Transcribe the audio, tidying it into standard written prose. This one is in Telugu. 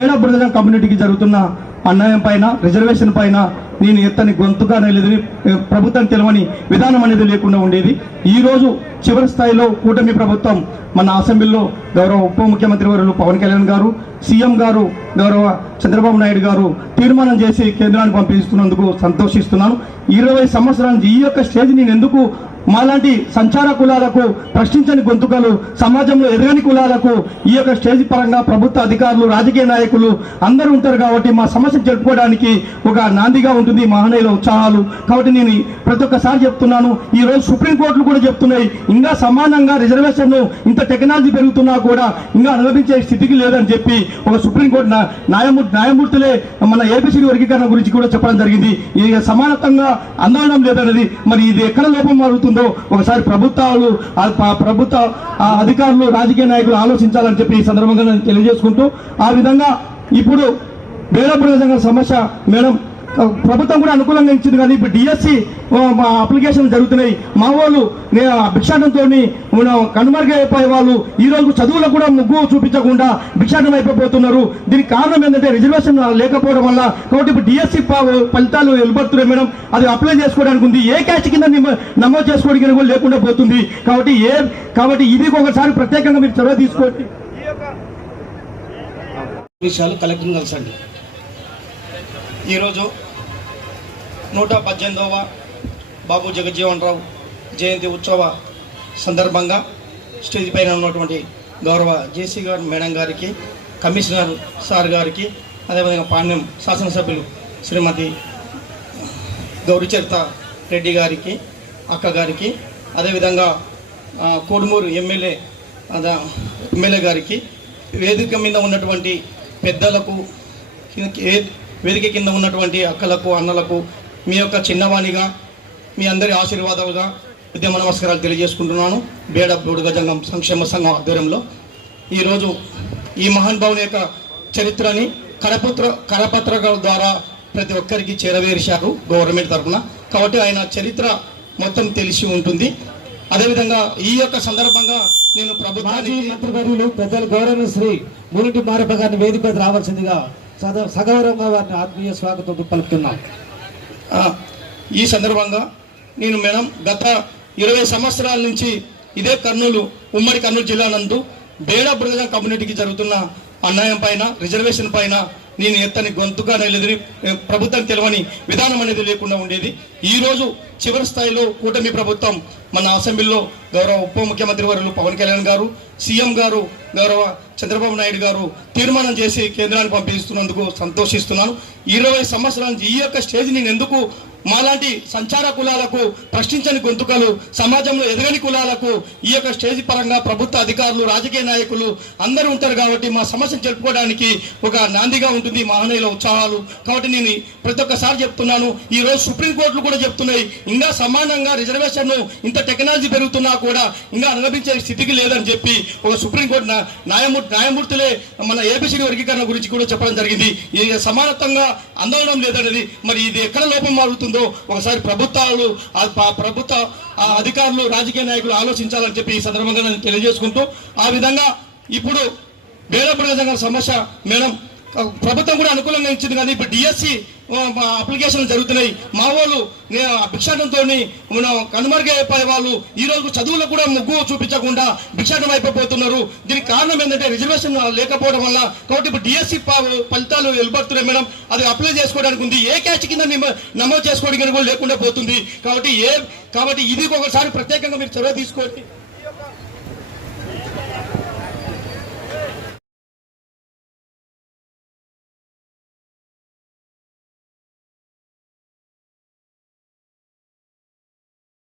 బురదజం కమ్యూనిటీకి జరుగుతున్న అన్యాయం పైన రిజర్వేషన్ పైన నేను ఎత్తని గొంతుగా నిలదని ప్రభుత్వం తెలవని విధానం అనేది లేకుండా ఉండేది. ఈరోజు చివరి స్థాయిలో కూటమి ప్రభుత్వం మన అసెంబ్లీలో గౌరవ ఉప ముఖ్యమంత్రి వర్యులు పవన్ కళ్యాణ్ గారు, సీఎం గారు గౌరవ చంద్రబాబు నాయుడు గారు తీర్మానం చేసి కేంద్రానికి పంపిస్తున్నందుకు సంతోషిస్తున్నాను. 20 సంవత్సరాల నుంచి ఈ యొక్క స్టేజ్ నేను ఎందుకు మాలాంటి సంచార కులాలకు, ప్రశ్నించని గొంతుకలు, సమాజంలో ఎదగని కులాలకు ఈ యొక్క స్టేజ్ పరంగా ప్రభుత్వ అధికారులు, రాజకీయ నాయకులు అందరూ ఉంటారు కాబట్టి మా సమస్య జరుపుకోవడానికి ఒక నాందిగా ఉంటుంది మహనీయుల ఉత్సాహాలు. కాబట్టి నేను ప్రతి ఒక్కసారి చెప్తున్నాను, ఈరోజు సుప్రీంకోర్టులు కూడా చెప్తున్నాయి ఇంకా సమానంగా రిజర్వేషన్ ఇంత టెక్నాలజీ పెరుగుతున్నా కూడా ఇంకా అనుభవించే స్థితికి లేదని చెప్పి ఒక సుప్రీంకోర్టు న్యాయమూర్తులే మన ఏబిసిడి వర్గీకరణ గురించి కూడా చెప్పడం జరిగింది. ఇది సమానత్వంగా అందడం లేదనేది మరి ఇది ఎక్కడ లోపం జరుగుతుందో ఒకసారి ప్రభుత్వ అధికారులు, రాజకీయ నాయకులు ఆలోచించాలని చెప్పి ఈ సందర్భంగా నేను తెలియజేసుకుంటూ, ఆ విధంగా ఇప్పుడు బేడబురద సమస్య మేడం ప్రభుత్వం కూడా అనుకూలంగా ఇచ్చింది. కానీ ఇప్పుడు డిఎస్సి అప్లికేషన్ జరుగుతున్నాయి. మా వాళ్ళు భిక్షాటంతో కనుమరుగైపోయే వాళ్ళు ఈ రోజు చదువులకు కూడా ముగ్గు చూపించకుండా భిక్షాటం అయిపోతున్నారు. దీనికి కారణం ఏంటంటే రిజర్వేషన్ లేకపోవడం వల్ల. కాబట్టి ఇప్పుడు డిఎస్సి ఫలితాలు వెలువడుతున్నాయి మేడం, అది అప్లై చేసుకోవడానికి ఉంది. ఏ క్యాస్ట్ కింద నమోదు చేసుకోవడానికి కూడా లేకుండా పోతుంది. కాబట్టి ఇది ఒకసారి ప్రత్యేకంగా మీరు చొరవ తీసుకోండి. విషయాలు కలెక్టర్ కలిసండి. ఈరోజు 118వ బాబు జగజ్జీవన్ రావు జయంతి ఉత్సవ సందర్భంగా స్టేజ్ పైన ఉన్నటువంటి గౌరవ జేసీ గారు మేడం గారికి, కమిషనర్ సార్ గారికి, అదేవిధంగా పాణ్యం శాసనసభ్యులు శ్రీమతి గౌరిచరిత రెడ్డి గారికి, అక్క గారికి, అదేవిధంగా కోడుమూరు ఎమ్మెల్యే గారికి, వేదిక మీద ఉన్నటువంటి పెద్దలకు, వేదిక కింద ఉన్నటువంటి అక్కలకు, అన్నలకు మీ యొక్క చిన్నవాణిగా మీ అందరి ఆశీర్వాదాలుగా ఉద్యమ నమస్కారాలు తెలియజేసుకుంటున్నాను. బేడ బుడగజంగం సంక్షేమ సంఘం ఆధ్వర్యంలో ఈరోజు ఈ మహానుభావుని యొక్క చరిత్రని కరపత్రాల ద్వారా ప్రతి ఒక్కరికి చేరవేర్చారు గవర్నమెంట్ తరఫున. కాబట్టి ఆయన చరిత్ర మొత్తం తెలిసి ఉంటుంది. అదేవిధంగా ఈ యొక్క సందర్భంగా నేను ప్రభుత్వానికి మంత్రివర్యులు పెద్దలు గౌరవ శ్రీ మునిటి మారప్ప గారిని వేదిక రావాల్సిందిగా సగౌరవంగా వారిని ఆత్మీయ స్వాగతం పలుకుతున్నాం. ఈ సందర్భంగా నేను మేడం గత 20 సంవత్సరాల నుంచి ఇదే ఉమ్మడి కర్నూలు జిల్లా నందు బేడ బురద కమ్యూనిటీకి జరుగుతున్న అన్యాయం పైన, రిజర్వేషన్ పైన నేను ఎత్తని గొంతుగా నిలదని ప్రభుత్వం తెలవని విధానం అనేది లేకుండా ఉండేది. ఈరోజు చివరి స్థాయిలో కూటమి ప్రభుత్వం మన అసెంబ్లీలో గౌరవ ఉప ముఖ్యమంత్రి వర్యులు పవన్ కళ్యాణ్ గారు, సీఎం గారు గౌరవ చంద్రబాబు నాయుడు గారు తీర్మానం చేసి కేంద్రానికి పంపిస్తున్నందుకు సంతోషిస్తున్నాను. 20 సంవత్సరాల నుంచి ఈ యొక్క స్టేజ్ నేను ఎందుకు మాలాంటి సంచార కులాలకు, ప్రశ్నించని గొంతుకలు, సమాజంలో ఎదగని కులాలకు ఈ యొక్క స్టేజ్ పరంగా ప్రభుత్వ అధికారులు, రాజకీయ నాయకులు అందరూ ఉంటారు కాబట్టి మా సమస్యను జరుపుకోవడానికి ఒక నాందిగా ఉంటుంది మహనీయుల ఉత్సాహాలు. కాబట్టి నేను ప్రతి ఒక్కసారి చెప్తున్నాను, ఈరోజు సుప్రీంకోర్టులు కూడా చెప్తున్నాయి ఇంకా సమానంగా రిజర్వేషన్ ఇంత టెక్నాలజీ పెరుగుతున్నా కూడా ఇంకా అనుభవించే స్థితికి లేదని చెప్పి ఒక సుప్రీంకోర్టు న్యాయమూర్తులే మన ఏబిసిడి వర్గీకరణ గురించి కూడా చెప్పడం జరిగింది. ఇది సమానత్వంగా అందడం లేదనేది మరి ఇది ఎక్కడ లోపం మారుతుందో ఒకసారి ప్రభుత్వ అధికారులు, రాజకీయ నాయకులు ఆలోచించాలని చెప్పి ఈ సందర్భంగా నేను తెలియజేసుకుంటూ, ఆ విధంగా ఇప్పుడు బేడబురద సమస్య మేడం ప్రభుత్వం కూడా అనుకూలంగా ఇచ్చింది. కానీ ఇప్పుడు డిఎస్సి అప్లికేషన్లు జరుగుతున్నాయి. మా వాళ్ళు భిక్షాటంతో కనుమరుగైపోయే వాళ్ళు ఈ రోజు చదువులకు కూడా ముగ్గు చూపించకుండా భిక్షాటం అయిపోతున్నారు. దీనికి కారణం ఏంటంటే రిజర్వేషన్ లేకపోవడం వల్ల. కాబట్టి ఇప్పుడు డిఎస్సి ఫలితాలు వెలువడుతున్నాయి మేడం, అది అప్లై చేసుకోవడానికి ఉంది. ఏ క్యాస్ట్ కింద నమోదు చేసుకోవడానికి కూడా లేకుండా పోతుంది. కాబట్టి ఇది ఒకసారి ప్రత్యేకంగా మీరు చొరవ తీసుకోండి.